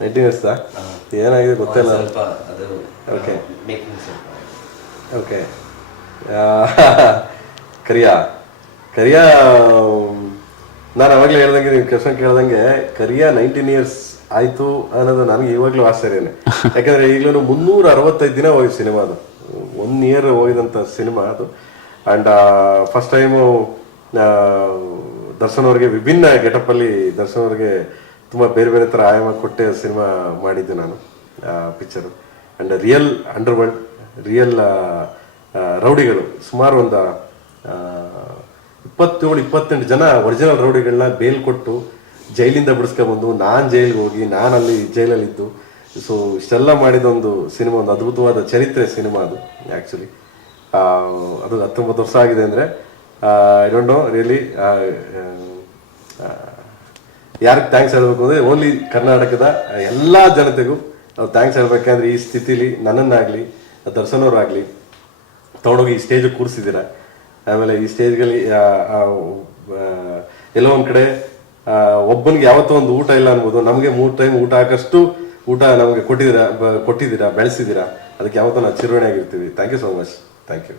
19 years ಏನಾಗಿದೆ ಗೊತ್ತಿಲ್ಲ. ಸ್ವಲ್ಪ ಅದು ಓಕೆ ಮೇಕಿಂಗ್ ಸ್ವಲ್ಪ ಓಕೆ. ಕರಿಯಾ ಕರಿಯಾ ನಾನು ಅವಾಗಲೇ ಹೇಳ್ದಂಗೆ, ನೀವು ಕ್ವಶನ್ ಕೇಳ್ದಂಗೆ, ಕರಿಯಾ 19 ಇಯರ್ಸ್ ಆಯಿತು ಅನ್ನೋದು ನನಗೆ ಇವಾಗಲೂ ಆಶ್ಚರ್ಯನೇ. ಯಾಕಂದರೆ ಈಗಲೂ 365 ದಿನ ಹೋಗಿದ್ದು ಸಿನಿಮಾ ಅದು, 1 ಇಯರ್ ಹೋಗಿದಂಥ ಸಿನಿಮಾ ಅದು. ಆ್ಯಂಡ್ ಫಸ್ಟ್ ಟೈಮು ದರ್ಶನ್ ಅವ್ರಿಗೆ ವಿಭಿನ್ನ ಗೆಟಪ್ಪಲ್ಲಿ ದರ್ಶನ್ ಅವ್ರಿಗೆ ತುಂಬ ಬೇರೆ ಬೇರೆ ಥರ ಆಯಾಮ ಕೊಟ್ಟೆ ಸಿನಿಮಾ ಮಾಡಿದ್ದೆ ನಾನು picture. And real underworld, real ರೌಡಿಗಳು, ಸುಮಾರು ಒಂದು 27-28 ಜನ ಒರಿಜಿನಲ್ ರೌಡಿಗಳನ್ನ ಬೇಲ್ ಕೊಟ್ಟು ಜೈಲಿಂದ ಬಿಡಿಸ್ಕೊಂಡ್ಬಂದು, ನಾನು ಜೈಲಿಗೆ ಹೋಗಿ ನಾನು ಅಲ್ಲಿ ಜೈಲಲ್ಲಿದ್ದು, ಸೊ ಇಷ್ಟೆಲ್ಲ ಮಾಡಿದೊಂದು ಸಿನಿಮಾ, ಒಂದು ಅದ್ಭುತವಾದ ಚರಿತ್ರೆ ಸಿನಿಮಾ ಅದು ಆ್ಯಕ್ಚುಲಿ. ಅದು 19 ವರ್ಷ ಆಗಿದೆ ಅಂದರೆ ಐ ಡೋಂಟ್ ನೋ ರಿಯಲಿ ಯಾರಿಗೆ ಥ್ಯಾಂಕ್ಸ್ ಹೇಳಬೇಕು ಅಂದರೆ ಓನ್ಲಿ ಕರ್ನಾಟಕದ ಎಲ್ಲ ಜನತೆಗೂ ನಾವು ಥ್ಯಾಂಕ್ಸ್ ಹೇಳ್ಬೇಕಂದ್ರೆ, ಈ ಸ್ಥಿತಿಲಿ ನನ್ನನ್ನಾಗಲಿ ದರ್ಶನ್ ಅವರಾಗಲಿ ತೊಗೊಂಡೋಗಿ ಈ ಸ್ಟೇಜಿಗೆ ಕೂರಿಸಿದ್ದೀರ. ಆಮೇಲೆ ಈ ಸ್ಟೇಜ್ಗಳಲ್ಲಿ ಎಲ್ಲೋ ಒಂದು ಕಡೆ ಒಬ್ಬನಿಗೆ ಯಾವತ್ತೋ ಒಂದು ಊಟ ಇಲ್ಲ ಅನ್ಬೋದು, ನಮಗೆ 3 ಟೈಮ್ ಊಟ ಹಾಕಷ್ಟು ಊಟ ನಮಗೆ ಕೊಟ್ಟಿದ್ದೀರಾ, ಬೆಳೆಸಿದ್ದೀರಾ. ಅದಕ್ಕೆ ಯಾವತ್ತೋ ನಾವು ಚಿರಋಣಿಯಾಗಿರ್ತೀವಿ. Thank you so much. Thank you.